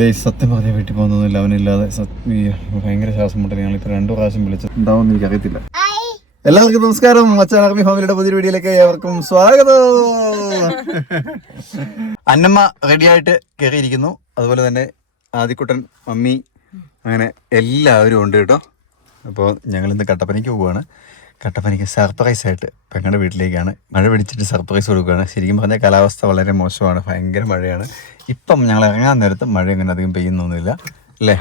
Guys സത്യം പറഞ്ഞ വീട്ടിൽ പോകുന്നൊന്നുമില്ല. അവനില്ലാതെ ഭയങ്കര ശ്വാസം മുട്ടൽ ഞങ്ങളിപ്പോൾ രണ്ടു പ്രാവശ്യം വിളിച്ചത് ഉണ്ടാവുമെന്ന് എനിക്ക് അറിയത്തില്ല എല്ലാവർക്കും നമസ്കാരം. മച്ചാൻ അറബി ഫാമിലിയുടെ പുതിയ വീഡിയോയിലേക്ക് ഏവർക്കും സ്വാഗതം. അന്നമ്മ റെഡിയായിട്ട് കയറിയിരിക്കുന്നു. അതുപോലെ തന്നെ ആദിക്കുട്ടൻ മമ്മി അങ്ങനെ എല്ലാവരും ഉണ്ട് കേട്ടോ. അപ്പോൾ ഞങ്ങൾ ഇന്ന് കട്ടപ്പനയ്ക്ക് പോവുകയാണ്. കട്ടപ്പനയ്ക്ക് സർപ്രൈസ് ആയിട്ട് പെങ്ങളുടെ വീട്ടിലേക്കാണ്. മഴ പിടിച്ചിട്ട് സർപ്രൈസ് കൊടുക്കുകയാണ്. ശരിക്കും പറഞ്ഞാൽ കാലാവസ്ഥ വളരെ മോശമാണ്. ഭയങ്കര മഴയാണ്. ഇപ്പം ഞങ്ങൾ ഇറങ്ങാൻ നേരത്ത് മഴ അങ്ങനെ അധികം പെയ്യുന്നൊന്നുമില്ല. അല്ലേ.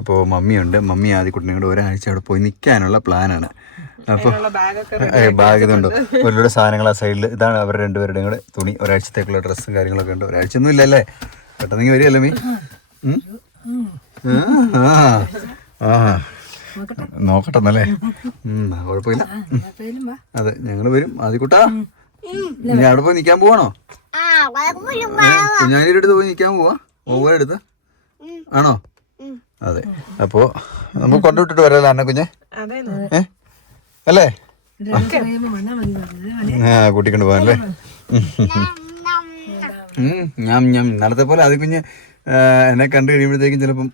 അപ്പോൾ മമ്മിയുണ്ട്. മമ്മി ആദ്യക്കുട്ടിനെ കൂടെ ഒരാഴ്ച അവിടെ പോയി നിൽക്കാനുള്ള പ്ലാനാണ്. അപ്പോൾ ബാഗ് ഇതുണ്ട് ഒരുപാട് സാധനങ്ങൾ ആ സൈഡിൽ ഇതാണ് അവരുടെ രണ്ടുപേരുടെയും കൂടെ തുണി. ഒരാഴ്ചത്തേക്കുള്ള ഡ്രസ്സും കാര്യങ്ങളൊക്കെ ഉണ്ട്. ഒരാഴ്ച ഒന്നും ഇല്ലല്ലേ പെട്ടെന്ന് വരികയല്ലേ മീ? ആ നോക്കട്ടെ. എന്നല്ലേ കുഴപ്പമില്ല. അതെ ഞങ്ങൾ വരും. ആദ്യക്കൂട്ടാ നീ അവിടെ പോയി നിൽക്കാൻ പോവാണോ? കുഞ്ഞാനിയുടെ അടുത്ത് പോയി നിൽക്കാൻ പോവാ? ഓവയുടെ അടുത്ത് ആണോ? അതെ. അപ്പോ നമുക്ക് കൊണ്ടുവിട്ടിട്ട് വരാല്ലോ അന്ന കുഞ്ഞെ? അല്ലേ? ആ കൂട്ടിക്കൊണ്ട് പോകാനല്ലേ ഉം, ഞാൻ ഞാൻ നടത്തെ പോലെ അത് കുഞ്ഞ് എന്നെ കണ്ടു കഴിയുമ്പോഴത്തേക്കും ചിലപ്പം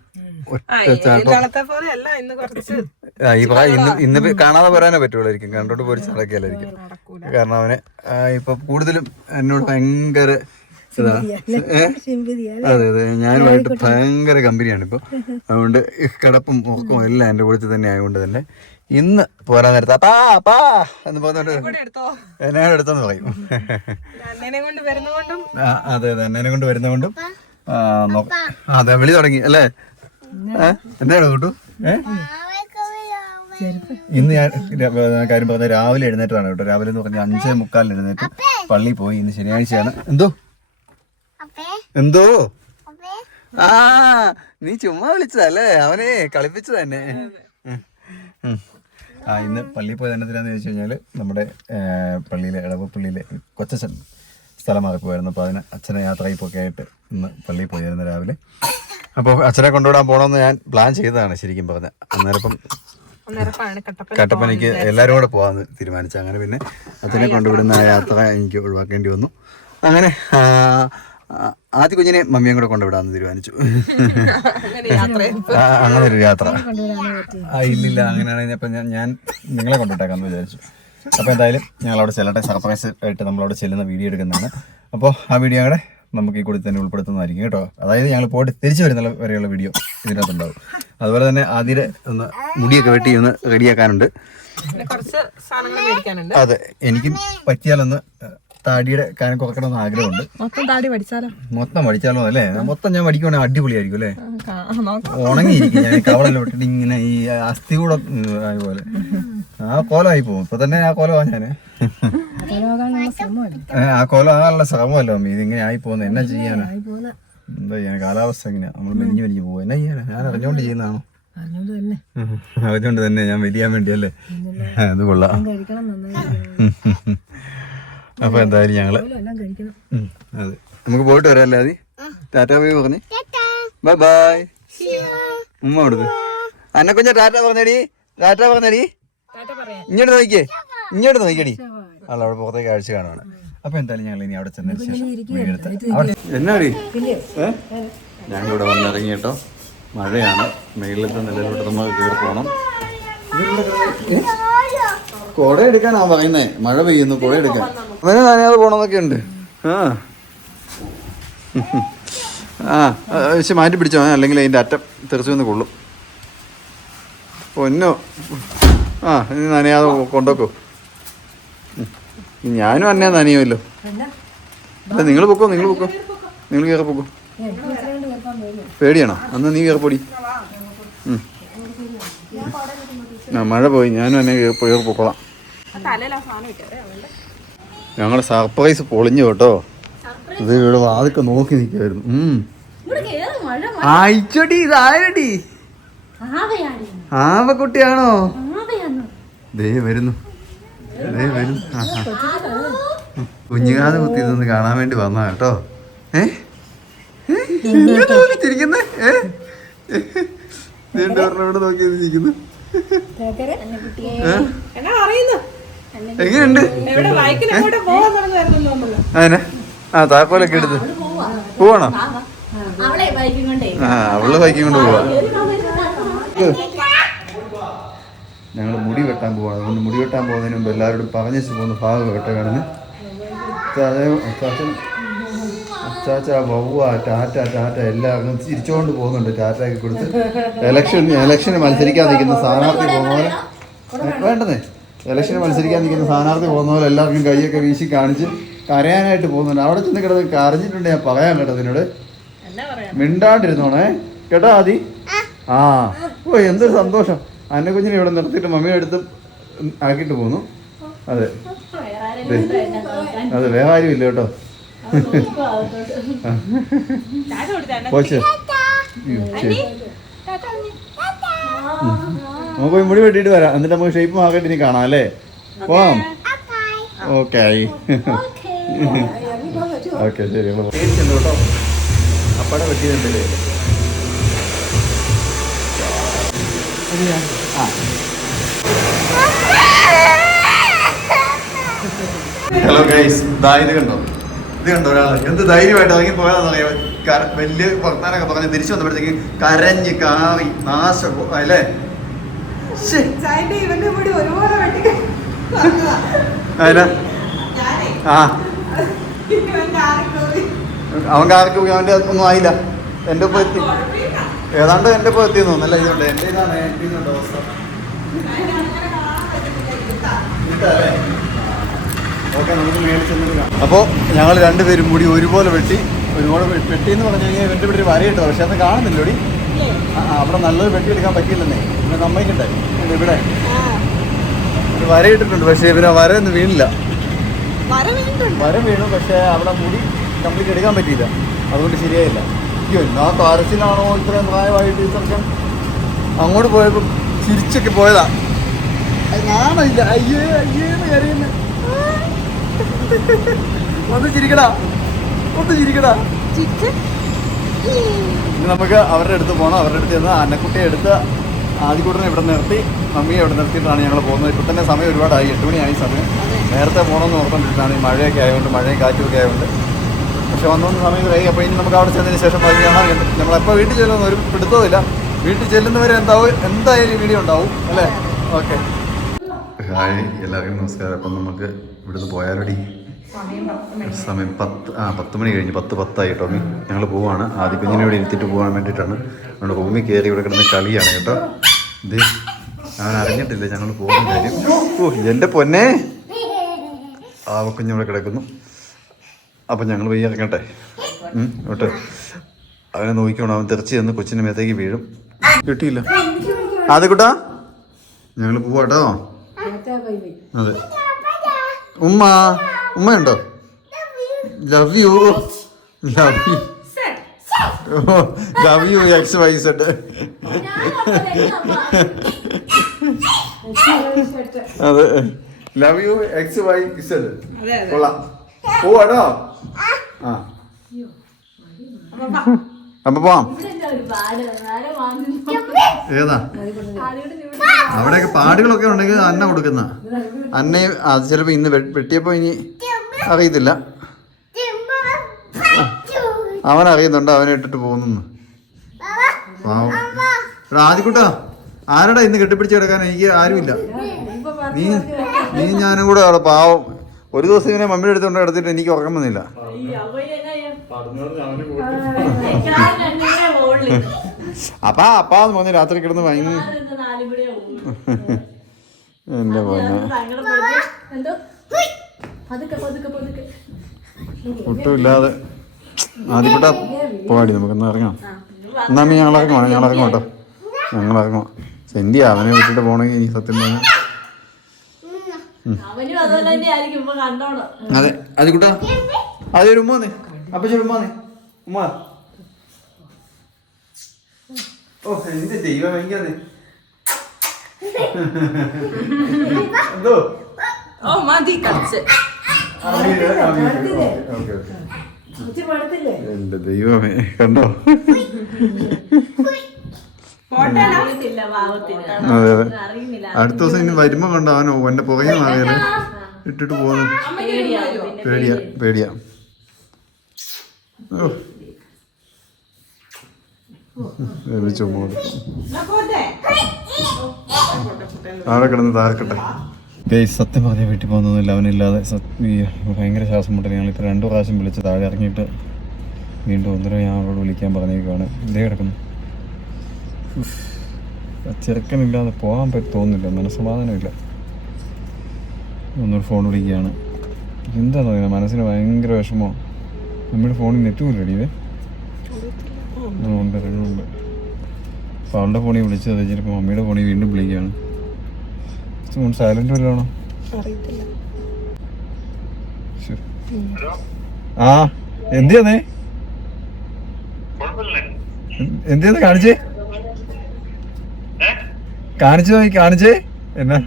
ഇന്ന് കാണാതെ വരാനേ പറ്റുള്ളായിരിക്കും. കണ്ടോണ്ട് പോയി നടക്കില്ലായിരിക്കും നടക്കൂല. കാരണം അവന് ഇപ്പൊ കൂടുതലും എന്നോട് ഭയങ്കര. അതെ അതെ. ഞാനുമായിട്ട് ഭയങ്കര കമ്പനിയാണ് ഇപ്പൊ. അതുകൊണ്ട് ഈ കിടപ്പും ഉറക്കവും എല്ലാം എന്റെ കൂടെ തന്നെ ആയതുകൊണ്ട് തന്നെ ഇന്ന് പോരാൻ നേരത്തെ അപ്പാ അപ്പാ എന്ന് പറഞ്ഞോണ്ട് എന്നോട് എടുത്തെന്ന് പറയും. അതെ അതെ. എന്നെ കൊണ്ട് വരുന്നതുകൊണ്ടും അതെ വിളി തുടങ്ങി അല്ലേ? എന്താണ് കൂട്ടു? ഏ? ഇന്ന് ഞാൻ കാര്യം പറഞ്ഞ രാവിലെ എഴുന്നേറ്റതാണ് കേട്ടോ. രാവിലെ എന്ന് പറഞ്ഞാൽ അഞ്ചേ മുക്കാലിന് എഴുന്നേറ്റ് പള്ളി പോയി. ഇന്ന് ശനിയാഴ്ചയാണ്. എന്തോ? എന്തോ? ആ നീ ചുമ്മാ വിളിച്ചതല്ലേ? അവനെ കളിപ്പിച്ചു തന്നെ. ആ ഇന്ന് പള്ളിയിൽ പോയത് എന്നതിനാന്ന് ചോദിച്ചു കഴിഞ്ഞാൽ നമ്മുടെ പള്ളിയിലെ ഇടവപ്പള്ളിയിലെ കൊച്ചച്ഛൻ. സ്ഥലം മാറിപ്പോയിരുന്നു അപ്പോൾ അതിന് അച്ഛനെ യാത്രയ്ക്കൊക്കെ ആയിട്ട് ഇന്ന് പള്ളിയിൽ പോയിരുന്നു രാവിലെ. അപ്പോൾ അച്ഛനെ കൊണ്ടുവിടാൻ പോകണമെന്ന് ഞാൻ പ്ലാൻ ചെയ്തതാണ് ശരിക്കും പറഞ്ഞ. അന്നേരം ഇപ്പം അന്നേരപ്പാണ് കട്ടപ്പന കട്ടപ്പനയ്ക്ക് എല്ലാവരും കൂടെ പോകാമെന്ന് തീരുമാനിച്ചു അങ്ങനെ പിന്നെ അച്ഛനെ കൊണ്ടുവിടുന്ന ആ യാത്ര എനിക്ക് ഒഴിവാക്കേണ്ടി വന്നു. അങ്ങനെ ആദ്യ കുഞ്ഞിനെ മമ്മിയും കൂടെ കൊണ്ടുവിടാമെന്ന് തീരുമാനിച്ചു. അങ്ങനെ ഒരു യാത്ര ആ ഇല്ലില്ല അങ്ങനെയാണെങ്കിൽ അപ്പം ഞാൻ ഞാൻ നിങ്ങളെ കൊണ്ടുവിട്ടേക്കാന്ന് വിചാരിച്ചു. അപ്പോൾ എന്തായാലും ഞങ്ങൾ അവിടെ ചെല്ലട്ടെ. സർപ്രൈസ് ആയിട്ട് നമ്മളവിടെ ചെല്ലുന്ന വീഡിയോ എടുക്കുന്നതാണ്. അപ്പോൾ ആ വീഡിയോ അവിടെ നമുക്ക് ഈ കൂടി തന്നെ ഉൾപ്പെടുത്തുന്നതായിരിക്കും കേട്ടോ. അതായത് ഞങ്ങൾ പോയിട്ട് തിരിച്ചു വരുന്ന വരെയുള്ള വീഡിയോ ഇതിനകത്തുണ്ടാവും. അതുപോലെ തന്നെ ആദ്യം ഒന്ന് മുടിയൊക്കെ വെട്ടി ഒന്ന് റെഡിയാക്കാനുണ്ട് അതെ എനിക്കും പറ്റിയാലൊന്ന് താടിയുടെ കാനം കുറക്കണമെന്ന് ആഗ്രഹമുണ്ട്. മൊത്തം താടി പഠിച്ചാലോ? മൊത്തം പഠിച്ചാലോ അല്ലേ? മൊത്തം ഞാൻ പഠിക്കുവാണെങ്കിൽ അടിപൊളിയായിരിക്കും അല്ലേ? ഉണങ്ങിയിരിക്കും ഞാൻ കവളെല്ലാം വിട്ടിട്ട് ഇങ്ങനെ ഈ അസ്ഥി കൂടെ ആയ പോലെ ആ കോലമായി പോകും. ഇപ്പൊ തന്നെ ആ കോലമാ ഞാൻ. ആ കോലം ആകാനുള്ള ശ്രമമല്ലോ അമ്മ? ഇതിങ്ങനെ ആയി പോകുന്നത് എന്നാ ചെയ്യാനാ? എന്താ ചെയ്യാൻ കാലാവസ്ഥ എങ്ങനെയാ? നമ്മൾ മെലിഞ്ഞു മെലിഞ്ഞു പോകും. എന്നാ ചെയ്യാനാ? ഞാൻ അറിഞ്ഞോണ്ട് ചെയ്യുന്നതാണോ? തന്നെ. അറിഞ്ഞോണ്ട് തന്നെ ഞാൻ വലിയാൻ വേണ്ടിയല്ലേ? അത് കൊള്ളാം. അപ്പൊ എന്തായാലും ഞങ്ങൾ അതെ. നമുക്ക് പോയിട്ട് വരാം അല്ലേ ആദി? ടാറ്റാ ബൈ പറഞ്ഞേ. Bye bye. ഉമ്മ കൊടുത്ത് അന്നെ കുഞ്ഞ ടാറ്റ പറഞ്ഞടി. ടാറ്റ പറഞ്ഞടി. ഇങ്ങോട്ട് നോക്കിയേ ഇങ്ങോട്ട് നോക്കിയടി അല്ല അവിടെ പുറത്തേക്ക് കാഴ്ച കാണുവാണ്. അപ്പൊ എന്തായാലും ഞങ്ങൾ ഇനി അവിടെ ചെന്നതിന് ശേഷം എന്നാടി? ഞങ്ങളിവിടെ വന്നിറങ്ങി കേട്ടോ. മഴയാണ്. മേളിലത്തെ നിലയിലോട്ട് നമ്മൾ കയറി പോകണം കുട എടുക്കാനാ പറയുന്നേ. മഴ പെയ്യുന്നു കുട എടുക്കാൻ. അവനെ നനയാതെ പോണമെന്നൊക്കെ ഉണ്ട്. ആ. ആ പക്ഷെ മാറ്റി പിടിച്ചോ അല്ലെങ്കിൽ അതിന്റെ അറ്റം തെറിച്ചു വന്ന് കൊള്ളും. പൊന്നോ. ആ ഇനി നനയാതെ കൊണ്ടോക്കോ. ഞാനും അന്നെ നനയുമല്ലോ. അല്ല നിങ്ങൾ പൊക്കോ നിങ്ങൾ പൊക്കോ. നിങ്ങൾ കയറി പൊക്കോ. പേടിയാണോ? അന്ന് നീ കയറിപ്പൊടി ആ മഴ പോയി. ഞാനും എന്നെ കയറി പൊക്കോളാം. ഞങ്ങളുടെ സർപ്രൈസ് പൊളിഞ്ഞു കേട്ടോ. ഇത് ഇവിടെ വാതൊക്കെ നോക്കി നിൽക്കുമായിരുന്നു ആയിച്ചോടി അയച്ചോടി ഇത് ആരടി? ആവക്കുട്ടിയാണോ? ദേ വരുന്നു. ദേ വരും ആ, ആ. കുഞ്ഞുകാത് കുത്തി നിന്ന് കാണാൻ വേണ്ടി വന്നാ കേട്ടോ. ഏ? ഏ? ഇങ്ങോട്ട് നോക്കി? ഏ? ഏ? എങ്ങനെയുണ്ട്? അതിനെ ആ താക്കോലൊക്കെ എടുത്ത്. പോവാണോ? ആ അവൾ ബൈക്കും കൊണ്ട് പോവാ. ഞങ്ങൾ മുടി വെട്ടാൻ പോവാണ്. അതുകൊണ്ട് മുടി വെട്ടാൻ പോകുന്നതിന് മുമ്പ് എല്ലാവരോടും പറഞ്ഞു പോകുന്ന ഭാഗം കേട്ടോ കാണുന്നത് അച്ചാച്ച വവ്വ ടാറ്റ ടാറ്റ എല്ലാവരും ചിരിച്ചുകൊണ്ട് പോകുന്നുണ്ട് ടാറ്റയൊക്കെ കൊടുത്ത്. എലക്ഷൻ എലക്ഷന് മത്സരിക്കാൻ നിൽക്കുന്ന സ്ഥാനാർത്ഥി പോകുന്ന പോലെ വേണ്ടതേ ഇലക്ഷന് മത്സരിക്കാൻ നിൽക്കുന്ന സ്ഥാനാർത്ഥി പോകുന്ന പോലെ എല്ലാവർക്കും കൈയൊക്കെ വീശി കാണിച്ച് കരയാനായിട്ട് പോകുന്നുണ്ട്. അവിടെ ചെന്ന് കിടന്ന് കരഞ്ഞിട്ടുണ്ട് ഞാൻ പറയാൻ കേട്ടോ അതിനോട്. മിണ്ടാണ്ടിരുന്നോണേ. കേട്ടോ ആദി? ആ. ഓ എന്തൊരു സന്തോഷം. അന്നെ കുഞ്ഞിനെ ഇവിടെ നിർത്തിയിട്ട് മമ്മിയുടെ അടുത്ത് ആക്കിയിട്ട് പോന്നു. അതെ. അതെ വേറെ ആരും ഇല്ല കേട്ടോ. പോച്ചേ. നമുക്ക് പോയി മുടി വെട്ടിയിട്ട് വരാം. എന്നിട്ട് നമുക്ക് ഷേപ്പ് മാർക്കറ്റ് ഇനി കാണാം അല്ലേ? പോവാം. ഓക്കെ ഓക്കെ ശരി കേട്ടോ. അപ്പടെ ആ ഹലോ ഗൈസ് ദാ ഇത് കണ്ടോ? ഇത് കണ്ടോ ഒരാൾ എന്ത് ധൈര്യമായിട്ട് ഇറങ്ങി പോയതാണെന്നറിയാം? വലിയ വർത്താനൊക്കെ പറഞ്ഞ് തിരിച്ചു വന്നപ്പോഴത്തേക്ക് കരഞ്ഞ് കാറി നാശം അല്ലേ? അവൻ കാർക്ക് പോയി അവന്റെ ഒന്നും ആയില്ല. എന്റെ ഒപ്പം എത്തി. ഏതാണ്ട് എന്റെ ഒപ്പം എത്തിയെന്ന് തോന്നുന്നു. അല്ല? ഇതുണ്ട് എന്റെ ഇതാണ് എന്റെ ഇതുണ്ട് അവസ്ഥ. ഓക്കെ നമുക്ക് മേടിച്ചെന്നിട്ട് അപ്പോൾ ഞങ്ങൾ രണ്ടുപേരും കൂടി ഒരുപോലെ വെട്ടി ഒരുപാട് വെ- വെട്ടി എന്ന് പറഞ്ഞു കഴിഞ്ഞാൽ ഇവന്റെ ഇവിടെ ഒരു വരയിട്ടോ പക്ഷെ അത് കാണുന്നില്ലോടി. അവിടെ നല്ലത് വെട്ടിയെടുക്കാൻ പറ്റിയില്ലെന്നേ. പിന്നെ സമ്മതിക്കട്ടെ ഉണ്ട് ഇവിടെ. ഒരു വരയിട്ടിട്ടുണ്ട് പക്ഷെ ഇവർ വര ഒന്നും വീണില്ല. വര വര വീണു പക്ഷെ അവിടെ മുടി കംപ്ലീറ്റ് എടുക്കാൻ പറ്റിയില്ല. അതുകൊണ്ട് ശരിയായില്ല. അയ്യോ ഇത്രയും പ്രായമായിട്ട് ഇത്രയും അങ്ങോട്ട് പോയപ്പോൾ ചിരിച്ചൊക്കെ പോയതാ. ഞാനില്ല അയ്യേ അയ്യേ കരയുന്നു. ഒന്ന് ചിരിക്കടാ. ഒന്ന് ചിരിക്കടാ. ഇനി നമുക്ക് അവരുടെ അടുത്ത് പോകണം അവരുടെ അടുത്ത് ചെന്ന് അന്നക്കുട്ടിയെ എടുത്ത് ആദ്യക്കൂട്ടനെ ഇവിടെ നിർത്തി മമ്മിയെ ഇവിടെ നിർത്തിയിട്ടാണ് ഞങ്ങൾ പോകുന്നത്. ഇപ്പം തന്നെ സമയം ഒരുപാടായി. എട്ട് മണിയായി സമയം. നേരത്തെ പോകണമെന്ന് ഓർത്തുകൊണ്ടിട്ടാണ് ഈ മഴയൊക്കെ ആയതുകൊണ്ട് മഴയും കാറ്റുമൊക്കെ ആയതുകൊണ്ട് പക്ഷെ വന്നൊന്ന് സമയം കഴിയും അപ്പോൾ ഇനി നമുക്ക് അവിടെ ചെന്നതിന് ശേഷം ബാക്കി കാണാം നമ്മളെപ്പോൾ വീട്ടിൽ ചെല്ലുന്ന ഒരു പിടുത്തവുമില്ല. വീട്ടിൽ ചെല്ലുന്നവരെ എന്താവും എന്തായാലും വീഡിയോ ഉണ്ടാവും. അല്ലേ? ഓക്കെ. ഹായ് എല്ലാവർക്കും നമസ്കാരം. അപ്പം നമുക്ക് ഇവിടുന്ന് പോയാലടി. സമയം പത്ത് ആ പത്ത് മണി കഴിഞ്ഞ് പത്ത് പത്തായി ടോമി. ഞങ്ങൾ പോവാണ്. ആദ്യ കുഞ്ഞിനെ ഇവിടെ ഇരുത്തിട്ട് പോകാൻ വേണ്ടിയിട്ടാണ്. നമ്മുടെ ഭൂമി കയറി ഇവിടെ കിടന്ന് കളിയാണ് കേട്ടോ. ഇത് അവൻ അറിഞ്ഞിട്ടില്ല ഞങ്ങൾ പോകുന്ന കാര്യം. ഓ എന്റെ പൊന്നെ. ആ കുഞ്ഞിവിടെ കിടക്കുന്നു. അപ്പം ഞങ്ങൾ പോയി ഇറങ്ങട്ടെ. കേട്ടോ അവനെ നോക്കിക്കോണം. അവൻ തെറിച്ച് ചെന്ന് കൊച്ചിന്റെ മേത്തേക്ക് വീഴും. കിട്ടിയില്ല. അതെ കുട്ടാ. ഞങ്ങൾ പോവാട്ടോ. അതെ. ഉമ്മ. ഉമ്മയുണ്ടോ? Love you love you love you X Y Z അതെ. Love you X Y Z കൊള്ളാം. പോവാടോ ആ. അപ്പൊ പോവാം. ഏതാ? അവിടെയൊക്കെ പാടുകളൊക്കെ ഉണ്ടെങ്കിൽ അന്ന കൊടുക്കുന്ന. അന്നെ അത് ചിലപ്പോ ഇന്ന് വെട്ടിയപ്പോൾ വെട്ടിയപ്പോ ഇനി അറിയത്തില്ല. അവൻ അറിയുന്നുണ്ട് അവനെ ഇട്ടിട്ട് പോകുന്നു. പാവം എടാ ആദ്യക്കുട്ടാ ആരടാ ഇന്ന് കെട്ടിപ്പിടിച്ച് കിടക്കാൻ? എനിക്ക് ആരുമില്ല. നീ നീ ഞാനും കൂടെ അവിടെ പാവം. ഒരു ദിവസം ഇവനെ മമ്മിയുടെ അടുത്തോണ്ട് എടുത്തിട്ട് എനിക്ക് ഉറക്കം വന്നില്ല. അപ്പാ അപ്പാ മോന് പറഞ്ഞ് രാത്രി കിടന്ന് ഭയങ്കര എന്റെ പൊന്നെ. ഒട്ടുമില്ലാതെ ആദ്യപ്പെട്ട പോവാടി നമുക്കൊന്ന് ഇറങ്ങാം. എന്നാ നീ ഞങ്ങൾ ഞങ്ങളിറങ്ങും ഞങ്ങൾ ഇറങ്ങും കേട്ടോ. ഞങ്ങൾ ഇറങ്ങും സെന്റി അവനെ വിട്ടിട്ട് പോണെങ്കിൽ ഇനി സത്യം പറഞ്ഞു അതെ ആദ്യക്കുട്ടാ ആദ്യം ഒരു ഉമ്മ അപ്പൊ ശരി ഉമ്മ ഓ എന്റെ ദൈവം ഭയങ്കര എന്തോ? ഓ മതി കളിച്ച്. ഓക്കെ ഓക്കെ എന്റെ ദൈവമേ കണ്ടോ? അതെ അതെ. അറിയുന്നില്ല. അടുത്ത ദിവസം ഇനി വരുമ്പോ കണ്ടോ അവനോ എന്റെ പുകയും ഇട്ടിട്ട് പോകണം പേടിയാ പേടിയാ. അവിടെ കിടന്ന് സത്യം പറഞ്ഞ വീട്ടിൽ പോകുന്നൊന്നുമില്ല. അവനില്ലാതെ ഭയങ്കര ശ്വാസം മുട്ടൽ ഇപ്പൊ രണ്ടു പ്രാവശ്യം വിളിച്ച് താഴെ ഇറങ്ങിയിട്ട് വീണ്ടും ഒന്നര ഞാൻ അവളോട് വിളിക്കാൻ പറഞ്ഞേക്കുവാണ് ഇതേ കിടക്കുന്നു. ചെറുക്കനില്ലാതെ പോകാൻ പറ്റി തോന്നുന്നില്ല. മനസ്സമാധാനമില്ല. ഒന്നൊരു ഫോൺ വിളിക്കുകയാണ്. എന്താണെന്ന് പറയുന്നത് മനസ്സിന് ഭയങ്കര വിഷമോ. നമ്മുടെ ഫോണിൽ നെറ്റ് പോലും അടിയേ ഉണ്ട് രണ്ടുണ്ട് അപ്പോൾ അവളുടെ ഫോണിൽ വിളിച്ചത് ചിലപ്പോൾ മമ്മിയുടെ ഫോണിൽ വീണ്ടും വിളിക്കുകയാണ്. ഫോൺ സൈലന്റ് വല്ലതാണോ. ആ എന്തിയാന്നേ? എന്തിയാന്ന് കാണിച്ചേ? കാണിച്ചു നോക്കി കാണിച്ചേ? എന്നാ?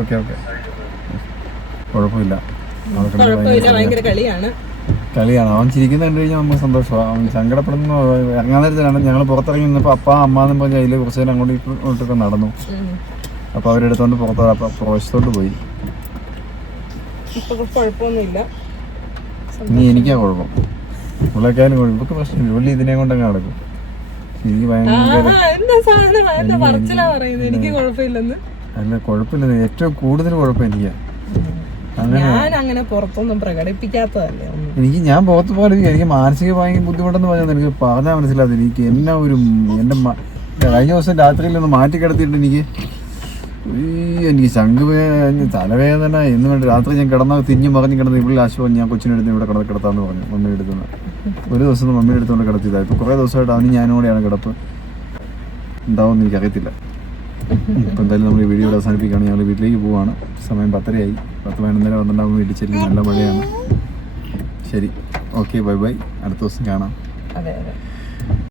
Okay okay. കുഴപ്പമില്ല. ഭയങ്കര കളിയാണ്. കളിയാണ്. അവൻ ചിരിക്കുന്ന കണ്ടു കഴിഞ്ഞാൽ നമുക്ക് സന്തോഷമാണ് അവൻ സങ്കടപ്പെടുന്ന ഇറങ്ങാൻ നേരത്തിലാണ്. ഞങ്ങൾ പുറത്തിറങ്ങി നിന്നപ്പോൾ അപ്പ അമ്മ എന്നും പറഞ്ഞ അതിൽ കുറച്ച് നേരം അങ്ങോട്ടും ഇങ്ങോട്ടൊക്കെ നടന്നു. അപ്പോൾ അവരെടുത്തോണ്ട് പുറത്ത് അപ്പോൾ പ്രവേശത്തോട്ട് പോയി. ഇനി എനിക്കാ കുഴപ്പം. പുള്ളിക്കാരും കുഴപ്പം. ഇവർക്ക് പ്രശ്നമില്ല. പുള്ളി ഇതിനെ കൊണ്ടങ്ങ് നടക്കും. എനിക്ക് ഭയങ്കര എനിക്ക് കുഴപ്പമില്ലെന്ന്. അല്ല കുഴപ്പമില്ല. ഏറ്റവും കൂടുതൽ കുഴപ്പം എനിക്കാ. ഞാൻ അങ്ങനെ പുറത്തൊന്നും പ്രകടിപ്പിക്കാത്തതല്ലേ എനിക്ക് ഞാൻ പുറത്ത് പോലെ എനിക്ക് മാനസിക ഭയങ്കര ബുദ്ധിമുട്ടെന്ന് പറഞ്ഞാൽ എനിക്ക് പറഞ്ഞാൽ മനസ്സിലാകും എനിക്ക് എന്നാ ഒരു എന്റെ കഴിഞ്ഞ ദിവസം രാത്രിയിൽ ഒന്ന് മാറ്റി കിടത്തിയിട്ട് എനിക്ക് എനിക്ക് ശംഖുവേദന തലവേദന എന്ന് വേണ്ടി രാത്രി ഞാൻ കിടന്ന തിഞ്ഞു മറിഞ്ഞ് കിടന്ന് ഇവിടെ ആശുപത്രി ഞാൻ കൊച്ചിനെടുത്ത് ഇവിടെ കിടന്ന് കിടത്താന്ന് പറഞ്ഞു മമ്മി എടുക്കുന്ന ഒരു ദിവസം മമ്മിയുടെ അടുത്തുകൊണ്ട് കിടത്തിയതായി ഇപ്പോൾ കുറേ ദിവസമായിട്ട് അവനും ഞാനും കൂടെയാണ് കിടപ്പ്. ഉണ്ടാവുമെന്ന് എനിക്കറിയത്തില്ല. ഇപ്പം എന്തായാലും നമ്മൾ ഈ വീഡിയോ അവസാനിപ്പിക്കുകയാണ്. ഞങ്ങൾ വീട്ടിലേക്ക് പോവാണ്. സമയം പത്തരയായി. പത്ത് പതിനൊന്നര പന്ത്രണ്ടാകുമ്പോൾ വീട്ടിൽ ചെല്ലും നല്ല മഴയാണ്. ശരി. ഓക്കെ ബൈ ബൈ അടുത്ത ദിവസം കാണാം. അതെ അതെ.